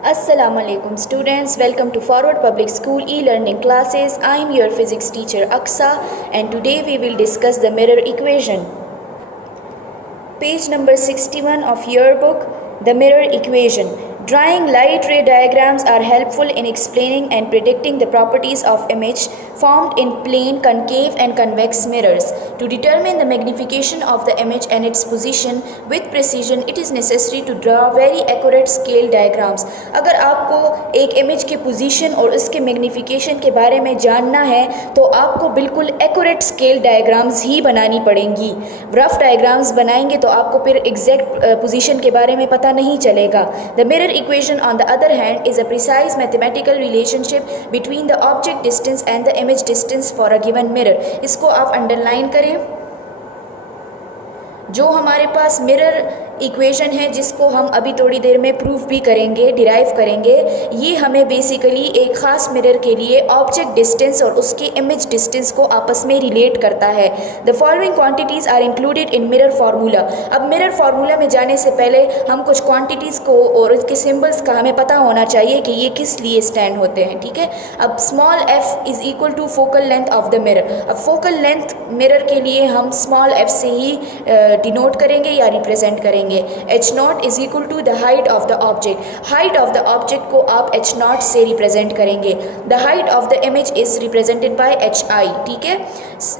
Assalamualaikum students, welcome to Forward Public School e-learning classes. I am your physics teacher Aksa and today we will discuss the mirror equation. Page number 61 of your book, the mirror equation. Drawing light ray diagrams are helpful in explaining and predicting the properties of image formed in plane, concave and convex mirrors. To determine the magnification of the image and its position with precision, it is necessary to draw very accurate scale diagrams. अगर आपको एक image के position और उसके magnification के बारे में जानना है तो आपको बिल्कुल एक्यूरेट स्केल डायग्राम्स ही बनानी पड़ेंगी. रफ डायग्राम्स बनाएंगे तो आपको फिर एग्जैक्ट पोजीशन के बारे में पता नहीं चलेगा. The mirror equation on the other hand is a precise mathematical relationship between the object distance and the image distance for a given mirror. इसको आप अंडरलाइन करें. जो हमारे पास मिरर इक्वेशन है जिसको हम अभी थोड़ी देर में प्रूफ भी करेंगे, डिराइव करेंगे, ये हमें बेसिकली एक ख़ास मिरर के लिए ऑब्जेक्ट डिस्टेंस और उसके इमेज डिस्टेंस को आपस में रिलेट करता है. The following quantities are included in mirror formula. अब मिरर फार्मूला में जाने से पहले हम कुछ क्वांटिटीज़ को और उसके सिम्बल्स का हमें पता होना चाहिए कि ये किस लिए स्टैंड होते हैं. ठीक है. अब small F is equal to focal length of the mirror. अब फोकल लेंथ मिरर के लिए हम स्मॉल एफ से ही डिनोट करेंगे या रिप्रेजेंट करेंगे. H naught is equal to the height of the object. Height of the object को आप एच नॉट से रिप्रेजेंट करेंगे. The height of the image is represented by H I. ठीक है.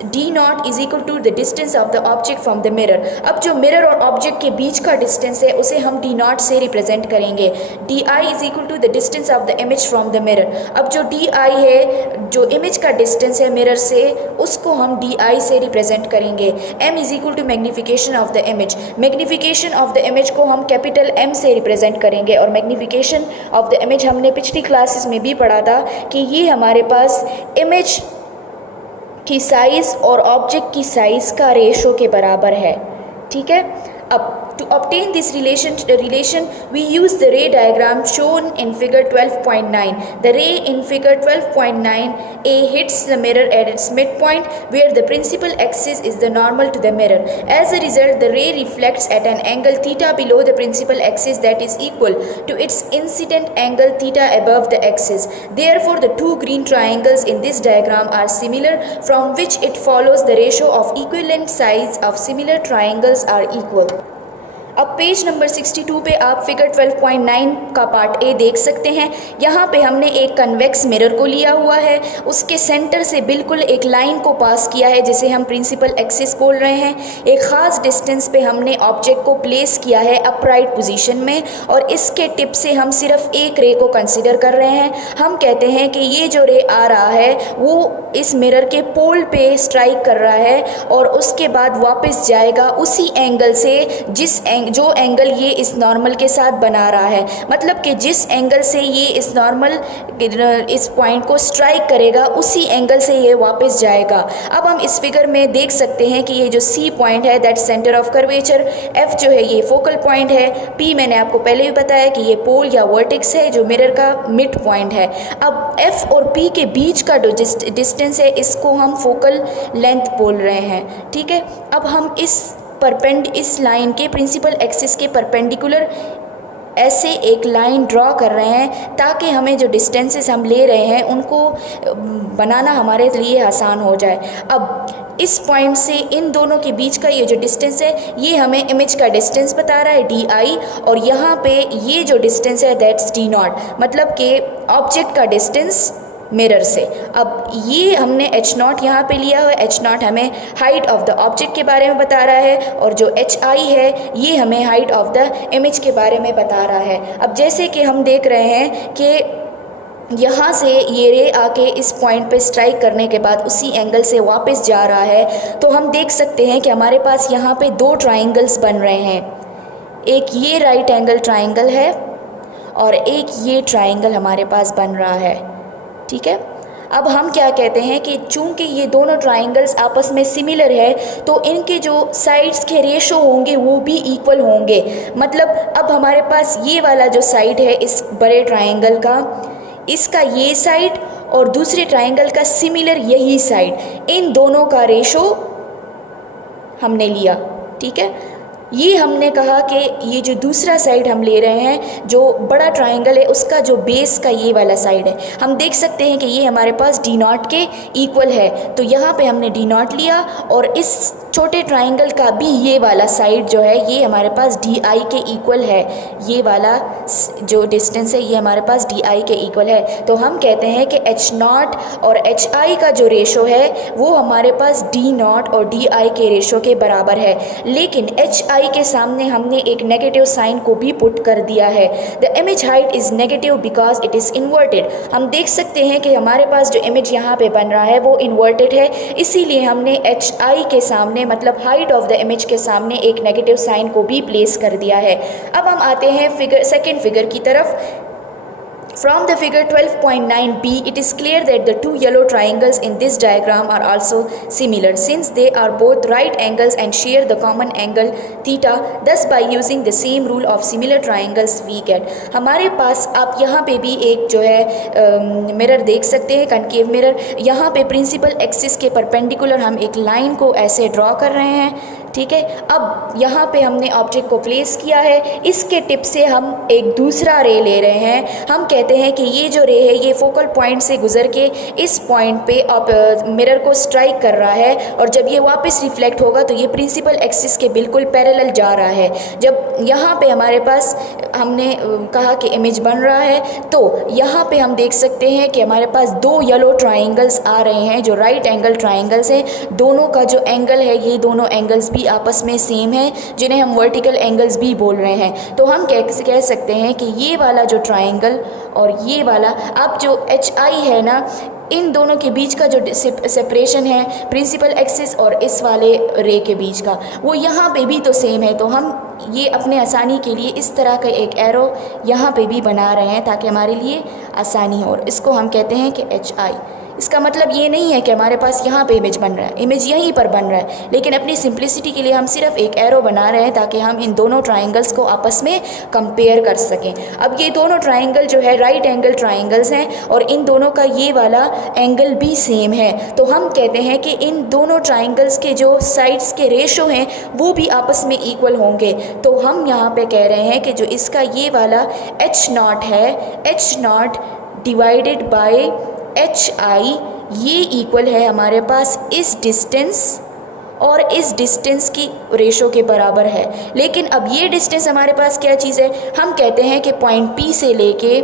D naught is equal to the distance of the object from the mirror. अब जो mirror और object के बीच का डिस्टेंस है उसे हम डी नॉट से रिप्रेजेंट करेंगे. D I is equal to the distance of the image from the mirror. अब जो डी आई है, जो इमेज का डिस्टेंस है मिरर से, उसको हम डी आई से रिप्रेजेंट करेंगे. M is equal to magnification of the image. Magnification of the image को हम कैपिटल एम से रिप्रेजेंट करेंगे. और मैग्नीफिकेशन ऑफ द इमेज हमने पिछली क्लासेस में भी पढ़ा था कि ये हमारे पास इमेज की साइज़ और ऑब्जेक्ट की साइज़ का रेशो के बराबर है. ठीक है. अब to obtain this relation we use the ray diagram shown in figure 12.9. The ray in figure 12.9 A hits the mirror at its midpoint where the principal axis is the normal to the mirror. As a result, the ray reflects at an angle theta below the principal axis that is equal to its incident angle theta above the axis. Therefore, the two green triangles in this diagram are similar, from which it follows the ratio of equivalent sides of similar triangles are equal. अब page number 62 पे आप figure 12.9 का part A देख सकते हैं. यहाँ पे हमने एक कन्वेक्स मिरर को लिया हुआ है. उसके सेंटर से बिल्कुल एक लाइन को पास किया है जिसे हम प्रिंसिपल एक्सिस बोल रहे हैं. एक ख़ास डिस्टेंस पे हमने ऑब्जेक्ट को प्लेस किया है अपराइट पोजीशन में और इसके टिप से हम सिर्फ एक रे को कंसिडर कर रहे हैं. हम कहते हैं कि ये जो रे आ रहा है वो इस मिरर के पोल पे स्ट्राइक कर रहा है और उसके बाद वापस जाएगा उसी एंगल से जो एंगल ये इस नॉर्मल के साथ बना रहा है. मतलब कि जिस एंगल से ये इस नॉर्मल इस पॉइंट को स्ट्राइक करेगा उसी एंगल से ये वापस जाएगा. अब हम इस फिगर में देख सकते हैं कि ये जो सी पॉइंट है that centre of curvature, F जो है ये फोकल पॉइंट है, पी मैंने आपको पहले भी बताया कि ये पोल या वर्टेक्स है जो मिरर का मिड पॉइंट है. अब एफ और पी के बीच का जो डिस्टेंस है इसको हम फोकल लेंथ बोल रहे हैं. ठीक है. अब हम इस लाइन के प्रिंसिपल एक्सिस के परपेंडिकुलर ऐसे एक लाइन ड्रॉ कर रहे हैं ताकि हमें जो डिस्टेंसेस हम ले रहे हैं उनको बनाना हमारे लिए आसान हो जाए. अब इस पॉइंट से इन दोनों के बीच का ये जो डिस्टेंस है ये हमें इमेज का डिस्टेंस बता रहा है डी आई, और यहाँ पे ये जो डिस्टेंस है दैट्स डी नॉट, मतलब कि ऑब्जेक्ट का डिस्टेंस मिरर से. अब ये हमने एच नॉट यहाँ पे लिया हुआ. एच नॉट हमें हाइट ऑफ द ऑब्जेक्ट के बारे में बता रहा है और जो एच आई है ये हमें हाइट ऑफ द इमेज के बारे में बता रहा है. अब जैसे कि हम देख रहे हैं कि यहाँ से ये रे आके इस पॉइंट पे स्ट्राइक करने के बाद उसी एंगल से वापस जा रहा है, तो हम देख सकते हैं कि हमारे पास यहाँ पे दो ट्राइंगल्स बन रहे हैं. एक ये राइट एंगल ट्राइंगल है और एक ये ट्राइंगल हमारे पास बन रहा है. ठीक है. अब हम क्या कहते हैं कि चूंकि ये दोनों ट्राइंगल्स आपस में सिमिलर है तो इनके जो साइड्स के रेशो होंगे वो भी इक्वल होंगे. मतलब अब हमारे पास ये वाला जो साइड है इस बड़े ट्राइंगल का, इसका ये साइड और दूसरे ट्राइंगल का सिमिलर यही साइड, इन दोनों का रेशो हमने लिया. ठीक है. ये हमने कहा कि ये जो दूसरा साइड हम ले रहे हैं, जो बड़ा ट्राइंगल है उसका जो बेस का ये वाला साइड है, हम देख सकते हैं कि ये हमारे पास डी नॉट के इक्वल है। तो यहाँ पे हमने डी नॉट लिया और इस छोटे ट्राइंगल का भी ये वाला साइड जो है ये हमारे पास डी आई के इक्वल है। ये वाला जो डिस्टेंस है ये हमारे पास डी आई के इक्वल है। तो हम कहते हैं कि एच नॉट और एच आई का जो रेशो है वो हमारे पास डी नॉट और डी आई के रेशो के बराबर है। लेकिन एच आई के सामने हमने एक नेगेटिव साइन को भी पुट कर दिया है। The image height is negative because it is inverted. हम देख सकते हैं कि हमारे पास जो इमेज यहाँ पे बन रहा है वो इन्वर्टेड है, इसीलिए हमने एच आई के सामने मतलब हाइट ऑफ द इमेज के सामने एक नेगेटिव साइन को भी प्लेस कर दिया है। अब हम आते हैं सेकेंड फिगर की तरफ। From the figure 12.9b, it is clear that the two yellow triangles in this diagram are also similar since they are both right angles and share the common angle theta. Thus, by using the same rule of similar triangles, we get हमारे पास आप यहाँ पे भी एक जो है mirror देख सकते हैं, कनकेव मिरर। यहाँ पे प्रिंसिपल एक्सिस के परपेंडिकुलर हम एक लाइन को ऐसे ड्रॉ कर रहे हैं, ठीक है। अब यहाँ पे हमने ऑब्जेक्ट को प्लेस किया है, इसके टिप से हम एक दूसरा रे ले रहे हैं। हम कहते हैं कि ये जो रे है ये फोकल पॉइंट से गुजर के इस पॉइंट पे मिरर को स्ट्राइक कर रहा है और जब ये वापस रिफ्लेक्ट होगा तो ये प्रिंसिपल एक्सिस के बिल्कुल पैरेलल जा रहा है। जब यहाँ पे हमारे पास हमने कहा कि इमेज बन रहा है तो यहाँ पे हम देख सकते हैं कि हमारे पास दो येलो ट्राइंगल्स आ रहे हैं जो राइट एंगल ट्राइंगल्स हैं। दोनों का जो एंगल है ये दोनों एंगल्स भी आपस में सेम है, जिन्हें हम वर्टिकल एंगल्स भी बोल रहे हैं। तो हम कह सकते हैं कि ये वाला जो ट्राइंगल और ये वाला, अब जो एच आई है ना, इन दोनों के बीच का जो सेपरेशन है प्रिंसिपल एक्सिस और इस वाले रे के बीच का, वो यहाँ पे भी तो सेम है। तो हम ये अपने आसानी के लिए इस तरह का एक एरो यहाँ पे भी बना रहे हैं ताकि हमारे लिए आसानी हो। और इसको हम कहते हैं कि एच आई। इसका मतलब ये नहीं है कि हमारे पास यहाँ पे इमेज बन रहा है, इमेज यहीं पर बन रहा है, लेकिन अपनी सिंप्लिसिटी के लिए हम सिर्फ एक एरो बना रहे हैं ताकि हम इन दोनों ट्राइंगल्स को आपस में कंपेयर कर सकें। अब ये दोनों ट्राइंगल जो है राइट एंगल ट्राइंगल्स हैं और इन दोनों का ये वाला एंगल भी सेम है। तो हम कहते हैं कि इन दोनों ट्राइंगल्स के जो साइड्स के रेशो हैं वो भी आपस में इक्वल होंगे। तो हम यहाँ पे कह रहे हैं कि जो इसका ये वाला एच नॉट है, H naught divided by H आई, ये इक्वल है हमारे पास इस डिस्टेंस और इस डिस्टेंस की रेशो के बराबर है। लेकिन अब ये डिस्टेंस हमारे पास क्या चीज़ है, हम कहते हैं कि पॉइंट पी से लेके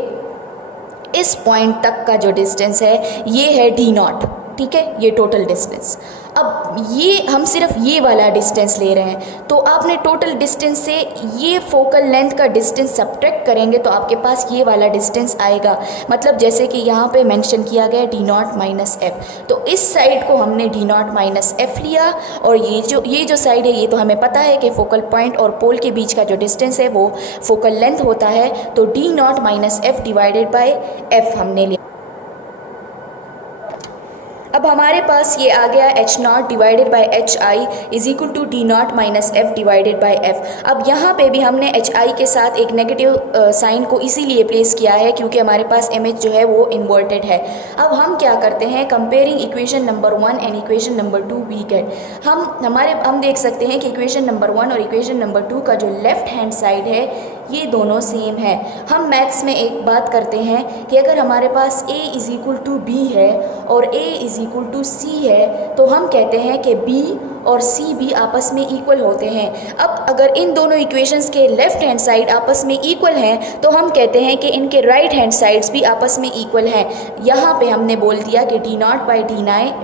इस पॉइंट तक का जो डिस्टेंस है ये है डी नॉट, ठीक है, ये टोटल डिस्टेंस। अब ये हम सिर्फ ये वाला डिस्टेंस ले रहे हैं, तो आपने टोटल डिस्टेंस से ये फोकल लेंथ का डिस्टेंस सब्ट्रैक्ट करेंगे तो आपके पास ये वाला डिस्टेंस आएगा। मतलब जैसे कि यहाँ पे मेंशन किया गया डी नॉट माइनस एफ, तो इस साइड को हमने डी नॉट माइनस एफ लिया और ये जो साइड है ये तो हमें पता है कि फोकल पॉइंट और पोल के बीच का जो डिस्टेंस है वो फोकल लेंथ होता है। तो d naught minus f divided by f हमने लिया। अब हमारे पास ये आ गया h naught divided by h i is equal to d naught minus f divided by f. अब यहाँ पे भी हमने एच आई के साथ एक नेगेटिव साइन को इसीलिए प्लेस किया है क्योंकि हमारे पास इमेज जो है वो इन्वर्टेड है। अब हम क्या करते हैं, comparing equation number 1 and equation number 2 we get, हम देख सकते हैं कि इक्वेशन नंबर 1 और इक्वेशन नंबर 2 का जो लेफ्ट हैंड साइड है ये दोनों सेम है। हम मैथ्स में एक बात करते हैं कि अगर हमारे पास a is equal to b है और a is equal to c है तो हम कहते हैं कि b और c भी आपस में इक्वल होते हैं। अब अगर इन दोनों इक्वेशंस के लेफ्ट हैंड साइड आपस में इक्वल हैं तो हम कहते हैं कि इनके राइट हैंड साइड्स भी आपस में इक्वल हैं। यहाँ पे हमने बोल दिया कि d naught by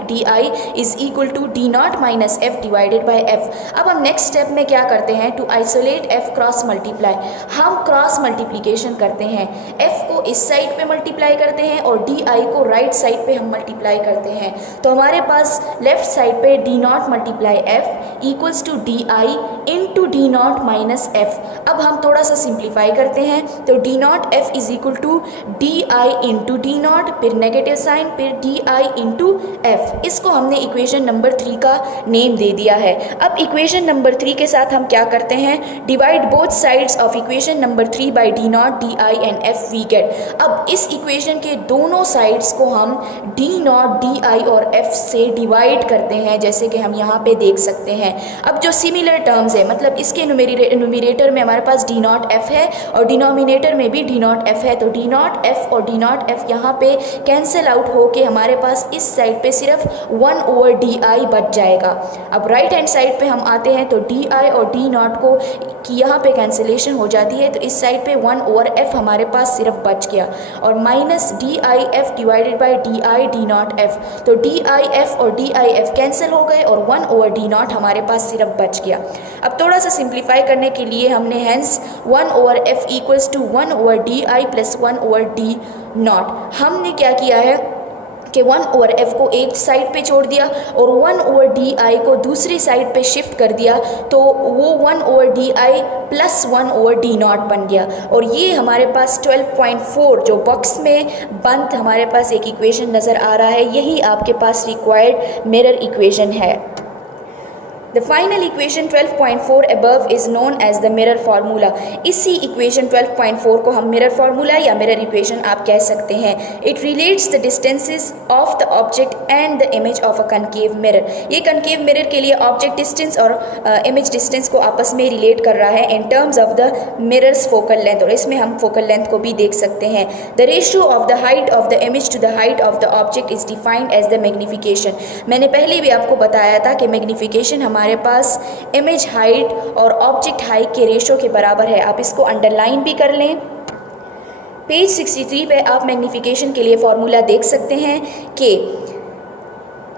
d i is equal to d naught minus f divided by f. अब हम नेक्स्ट स्टेप में क्या करते हैं, to isolate f cross multiply, हम क्रॉस मल्टीप्लिकेशन करते हैं। f को इस साइड पे मल्टीप्लाई करते हैं और डी आई को राइट साइड पे हम मल्टीप्लाई करते हैं। तो हमारे पास लेफ्ट साइड पे d naught multiply f equals to d i into d naught minus f. अब हम थोड़ा सा सिंप्लीफाई करते हैं तो d naught f is equal to d i into d naught, फिर नेगेटिव साइन, फिर डी आई इंटू एफ। इसको हमने इक्वेशन नंबर 3 का नेम दे दिया है। अब इक्वेशन नंबर 3 के साथ हम क्या करते हैं, divide both sides of equation number 3 by d naught d i and f we get. अब इस इक्वेशन के दोनों साइड्स को हम डी नॉट डी आई और एफ से डिवाइड करते हैं, जैसे कि हम यहाँ पे देख सकते हैं। अब जो सिमिलर टर्म्स है, मतलब इसके न्यूमरेटर में हमारे पास डी नॉट एफ है और डिनोमिनेटर में भी डी नॉट एफ है, तो डी नॉट एफ और डी नॉट एफ यहाँ पे कैंसिल आउट होके हमारे पास इस साइड पे सिर्फ 1/di बच जाएगा। अब राइट हैंड साइड पे हम आते हैं तो डी आई और डी नॉट को कि यहाँ पे कैंसिलेशन हो जाती है, तो इस साइड पे 1/f हमारे पास सिर्फ बच गया और minus D I F divided by d I D naught F, तो डी आई एफ और डी आई एफ कैंसिल हो गए और 1/d नॉट हमारे पास सिर्फ बच गया। अब थोड़ा सा सिंप्लीफाई करने के लिए हमने hence 1/f equals to 1/di plus 1/d naught, हमने क्या किया है कि 1/f को एक साइड पे छोड़ दिया और 1/di को दूसरी साइड पे शिफ्ट कर दिया, तो वो 1/di प्लस 1/d नॉट बन गया और ये हमारे पास 12.4 जो बॉक्स में बंद हमारे पास एक इक्वेशन नज़र आ रहा है, यही आपके पास रिक्वायर्ड मिरर इक्वेशन है। The final equation 12.4 above is known as the mirror formula। इसी equation 12.4 को हम mirror formula या mirror equation आप कह सकते हैं। It relates the distances of the object and the image of a concave mirror। ये concave mirror के लिए object distance और image distance को आपस में relate कर रहा है in terms of the mirror's focal length, और इसमें हम focal length को भी देख सकते हैं। The ratio of the height of the image to the height of the object is defined as the magnification। मैंने पहले भी आपको बताया था कि magnification हमारे पास इमेज हाइट और ऑब्जेक्ट हाइट के रेशो के बराबर है। आप इसको अंडरलाइन भी कर लें। पेज 63 पे आप मैग्नीफिकेशन के लिए फॉर्मूला देख सकते हैं कि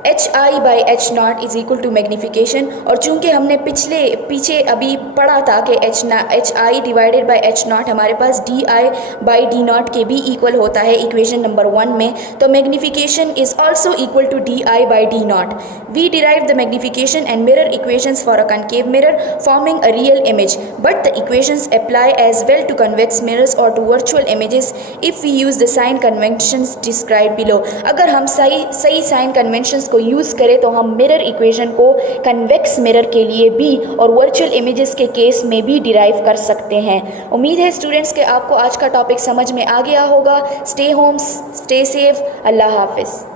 hi/h0 is equal to magnification, और चूंकि हमने पीछे अभी पढ़ा था कि hi डिवाइडेड बाई h0 हमारे पास di/d0 के भी इक्वल होता है इक्वेशन नंबर 1 में, तो magnification is also equal to di/d0। We derive the magnification and mirror equations for a concave mirror forming a real image, but the equations apply as well to convex mirrors और to virtual images if we use the sign conventions describe below. अगर हम सही sign conventions को use करें तो हम mirror equation को convex mirror के लिए भी और वर्चुअल इमेजेस के केस में भी डिराइव कर सकते हैं। उम्मीद है स्टूडेंट्स कि आपको आज का टॉपिक समझ में आ गया होगा। स्टे होम, स्टे सेफ, अल्लाह हाफिज़।